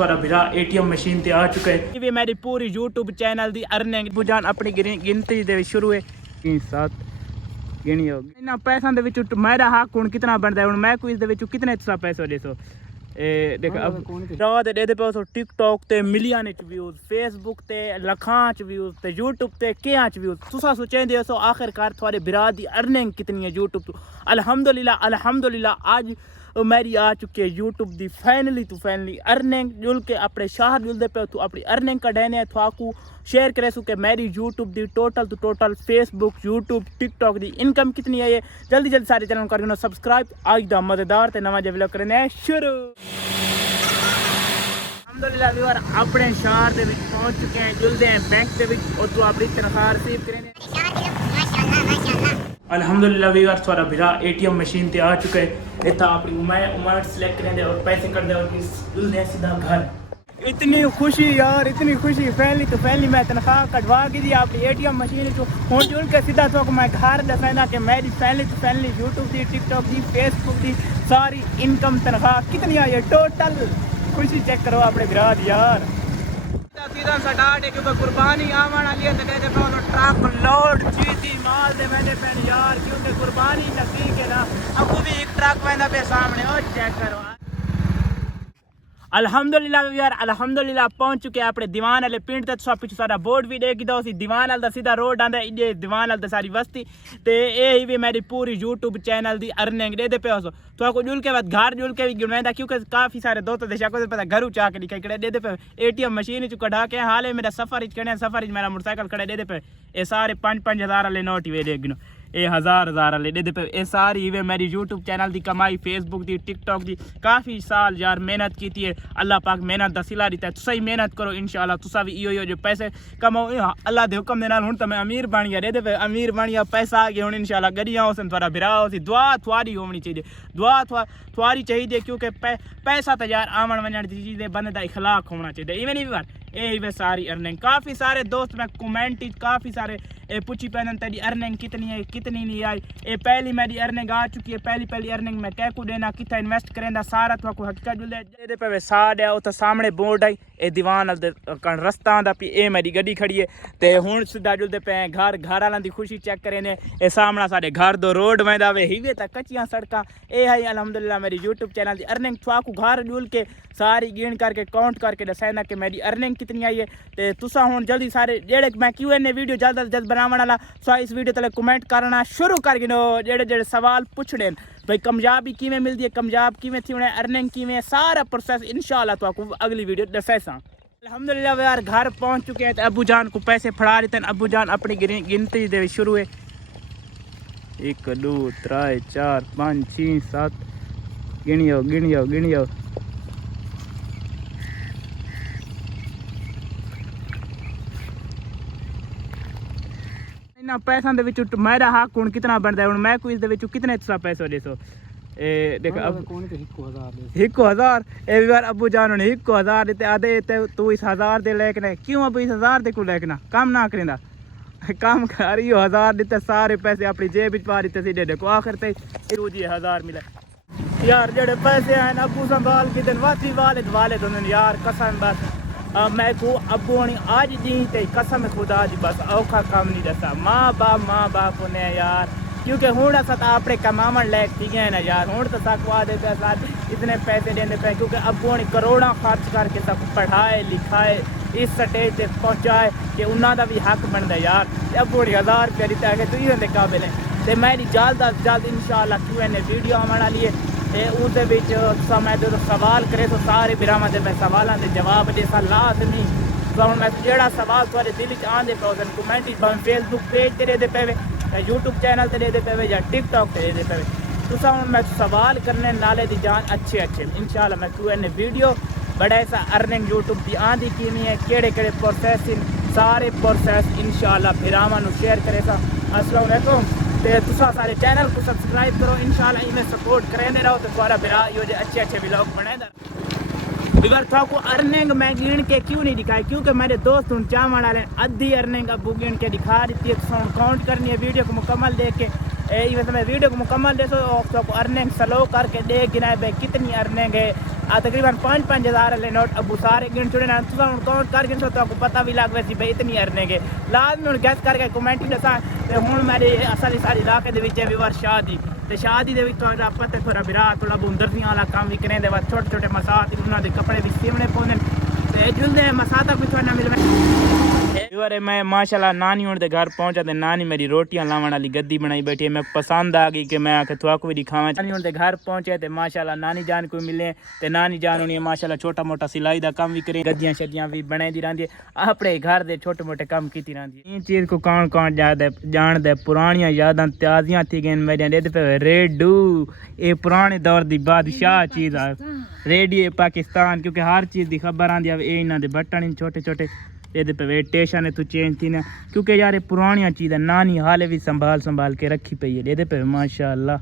ਤੁਹਾਡਾ ਵੀਰਾ ATM machine ਤੇ ਆ ਚੁੱਕਾ ਹੈ। ਇਹ ਵੀ ਮੇਰੀ ਪੂਰੀ YouTube ਚੈਨਲ ਦੀ ਅਰਨਿੰਗ ਬੁਝਾਨ ਆਪਣੀ ਗਿਣਤੀ ਦੇ ਵਿੱਚ ਸ਼ੁਰੂ ਹੈ 7 ਗਿਣੀ ਹੋ ਗਈ। ਇਹਨਾਂ ਪੈਸਿਆਂ ਦੇ ਵਿੱਚ ਮੇਰਾ ਹੱਕ ਹੁਣ ਕਿਤਨਾ ਬਣਦਾ ਹੈ, ਹੁਣ ਮੈਂ ਕੋਈ ਇਸ ਦੇ ਵਿੱਚ ਕਿਤਨੇ ਐਕਸਟਰਾ ਪੈਸੇ ਦੇ ਸੋ ਇਹ ਦੇਖ ਰਾਤ ਦੇ ਦੇ ਪਏ TikTok ਤੇ ਮਿਲੀਅਨ ਚ ਵਿਊਜ਼, Facebook ਤੇ ਲੱਖਾਂ ਚ ਵਿਊਜ਼ ਤੇ YouTube ਤੇ ਕਿਆਂ ਚ ਵਿਊਜ਼। ਤੁਸੀਂ ਸੋਚਦੇ ਹੋ ਆਖਿਰਕਾਰ ਤੁਹਾਡੇ ਵੀਰਾ ਦੀ ਅਰਨਿੰਗ ਕਿਤਨੀ ਹੈ YouTube ਤੋਂ। अल्हम्दुलिल्लाह आज मेरी आ चुकी है YouTube दी फाइनली अर्निंग जुल के अपने शहर जुलते पे तू अपनी अर्निंग का डैने थाकू शेयर करे सो के मेरी YouTube दी टोटल Facebook YouTube TikTok दी इनकम कितनी है। ये जल्दी सारे चैनल कर सब्सक्राइब। आज दा मजेदार ते नवा व्लॉग करने शुरू। अल्हम्दुलिल्लाह व्यूअर अपने शहर दे विच पहुंच चुके हैं, जुलते हैं बैंक दे विच और तू अपनी तनख्वाह रिसीव करेंगे। अल्हम्दुलिल्लाह व्यूअर थोड़ा भरा ATM मशीन ते आ चुका है। इतना अपनी उमर सेलेक्ट करें और पैसे कर दे और जुलते सीधा घर। इतनी खुशी यार, इतनी खुशी पहली मैं तनख्वाह कटवा के दी अपनी ATM मशीन चो हूँ जुल के सीधा तो मैं घर दसाना कि मेरी पहली YouTube दी TikTok दी Facebook दी सारी इनकम तनख्वाह कितनी आई है टोटल। खुशी चेक करो अपने विराट यार। सीधा स्टार्ट है क्योंकि कुर्बानी आवन वाली है तो ट्रक लोड चीज़ी माल दे मैंने पहन यार, क्योंकि कुर्बानी नजदीक है ना। अब भी एक ट्रक मैंने पे सामने और चेक करो। अल्हम्दुलिल्लाह यार अल्हम्दुलिल्लाह पहुंच चुके हैं अपने दीवान वाले पिंड ते। तुसा पिछे सारा बोर्ड भी देखी दो सी दीवान वाला सीधा रोड आंदा ये दीवान वाला सारी बस्ती ते ये ही भी मेरी पूरी YouTube चैनल दी अर्निंग दे पे हो तो को जुल के बाद घर जुल के भी गिनवांदा क्योंकि काफी सारे दोस्त देशा को पता घर उचा के निकल के दे पे ATM मशीन चु कढ़ा के हाले मेरा सफर मेरा मोटरसाइकिल खड़े दे पे ये सारे 5-5 हज़ार वाले नोट वे दे गिनो ये हज़ार वाले दे पे ये सारी वे मेरी YouTube चैनल दी कमाई Facebook दी TikTok दी काफ़ी साल यार मेहनत की थी। अल्लाह पाक मेहनत दा सिला दिता है। तुसा ही मेहनत करो इंशाल्लाह तुसा भी इयो जो पैसे कमाओ अल्लाह दे हुक्म दे नाल। हुण तो मैं अमीर बन गया दे पे अमीर बन गया पैसा आ गया हुण इंशाल्लाह गड्डियां होसन थोड़ा बिरा होसी दुआ थवारी होनी चाहिए दुआ थवारी चाहिए क्योंकि पैसा तो यार आवन वजन दी चीज़ बंदे दा इखलाक होना चाहिए। इवें नहीं बार यही वे सारी अर्निंग काफ़ी सारे दोस्त मैं कमेंट काफ़ी सारे पूछी पैन तेरी अर्निंग कितनी है कितनी नहीं आई। ये पहली मेरी अर्निंग आ चुकी है। पहली अर्निंग मैं क्या को देना कितना इन्वेस्ट करेंदा सारा तो हकीकत जुले पे वे साड है उत सामने बोर्ड आई ये दीवान कण रस्ता आंदा पी ये मेरी गड्डी खड़ी है ते हुण सीधा जुलते पे घर वालों की खुशी चेक करें ने ये सामना साढ़े घर दो रोड वंदा वे ही तक कच्चियां सड़कां ये है अल्हम्दुलिल्लाह मेरी YouTube चैनल की अर्निंग। थाकू घर जुल के सारी गिन करके काउंट करके दसाना कि मेरी अर्निंग कितनी आई है ते तुसा हुण जल्दी सारे जेड़े मैं Q&A वीडियो जल्द बनावन वाला सो इस वीडियो तले कमेंट करना शुरू कर गिनो जेड़े सवाल पूछने भाई कामयाबी किवें मिलती है कामयाब किवें थी उन्हें अर्निंग किवें सारा प्रोसेस इंशाल्लाह तो आपको अगली वीडियो दसासा। अल्हम्दुलिल्लाह यार घर पहुंच चुके हैं तो अबू जान को पैसे फड़ा देते हैं। अबू जान अपनी गिनती दे शुरू है 1 2 3 4 5 6 7 गिनियो इन्ना पैसा दे विच मेरा हक हुण कितना बनदा है, हुण मैं कोई इस दे विच कितने एक्स्ट्रा पैसे दे सो ए देख अब 1,000 ए बार अबू जान ने 1,000 देते आधे ते तू इस 1000 दे लेकने क्यों अब इस 1000 दे को लेकना काम ना करेंदा काम कर रही 1000 देते सारे पैसे अपनी जेब विच पा देते सीधे देखो आखिर ते रोजी 1000 मिले यार। जेड़े पैसे हैं अबू संभाल के दिन वासी वाले तो यार कसम बस मैं को अबू होनी आज जी ते कसम खुदा जी बस औखा काम नहीं दसा माँ बाप ने यार क्योंकि हूँ अस अपने कमावन लायक थी गए ना यार। हूँ तो सकवा दे इतने पैसे देने पे क्योंकि अबू होनी करोड़ा खर्च करके सब पढ़ाए लिखाए इस स्टेज से पहुँचाए कि उन्होंने भी हक बनता यार। अबू होनी 1000 रुपया दिता है तो इन्होंने काबिल है तो मेरी जल्द इंशाल्लाह Q&A वीडियो आने वाली है उस मैं जो सवाल करे तो सारे बिरामा दे मैं सवालों के जवाब जैसा लाजमी तो हम मैं जो सवाल थोड़े दिल आते पे कमेंट Facebook पेज से दे पे YouTube चैनल से दे पे या TikTok से दे पे तुस हम मैं सवाल करने नाले की जान अच्छे इंशाल्लाह मैं Q&A वीडियो बड़ा ऐसा अर्निंग YouTube की आँधी किमी है केड़े प्रोसेस सारे प्रोसेस इंशाल्लाह बिरामा शेयर करे सा। अस्सलाम वालेकुम ते तुसा सारे चैनल को सब्सक्राइब करो इंशाल्लाह इन्हें सपोर्ट करेंदे रहो तो तुम्हारा बिरा यो अच्छे व्लॉग बनेगा। अगर थाको अर्निंग मैं गिन के क्यों नहीं दिखाई क्योंकि मेरे दोस्त उन चावण वाले अद्धी अर्निंग अब गिन के दिखा दी है। तो काउंट करनी है वीडियो को मुकम्मल देख के वैसे मैं वीडियो को मुकम्मल देखो तो अर्निंग स्लो करके देख गिना भाई कितनी अर्निंग है। तकरीबन 5-5 हज़ार नोट अबू सारे गिन चुने ना काउंट कर गिन तो आपको पता भी लग वैसी भाई इतनी अर्निंग है। लाजमी हूँ गैस करके कमेंट दसा तो हूँ मेरी असली सारी इलाके भी वार शादी तो शादी के थोड़ा पता थोड़ा बिरा थोड़ा बुंदरसियाँ वाला काम भी करें छोटे छोटे मसात उन्होंने कपड़े भी सीवने पौने तो जुलते मसाता भी थोड़ा मिल मैं माशाल्लाह नानी होने घर पहुंचा तो नानी मेरी रोटियां लावन वाली गद्दी बनाई बैठी है। मैं पसंद आ गई कि मैं आके थोड़ा भी दिखावा। नानी होने घर पहुंचे तो माशाल्लाह नानी जान को मिले तो नानी जान होनी माशाल्लाह छोटा मोटा सिलाई का काम भी करे गद्दियां शद्दियां भी बनाई रही है अपने घर के छोटे मोटे काम की रही है। इन चीज़ को कौन कौन जान दे पुरानियां यादां ताज़ियां थी गई मेरे पे रेडू ये पुराने दौर की बादशाह चीज़ आ रेडियो पाकिस्तान क्योंकि हर चीज़ की खबर आती है। इन्होंने बटन छोटे छोटे ये पे स्टेशन है तू चेंज थी ना क्योंकि यार पुरानियां चीज़ें नानी हाले भी संभाल के रखी पई है ये पे माशाल्लाह।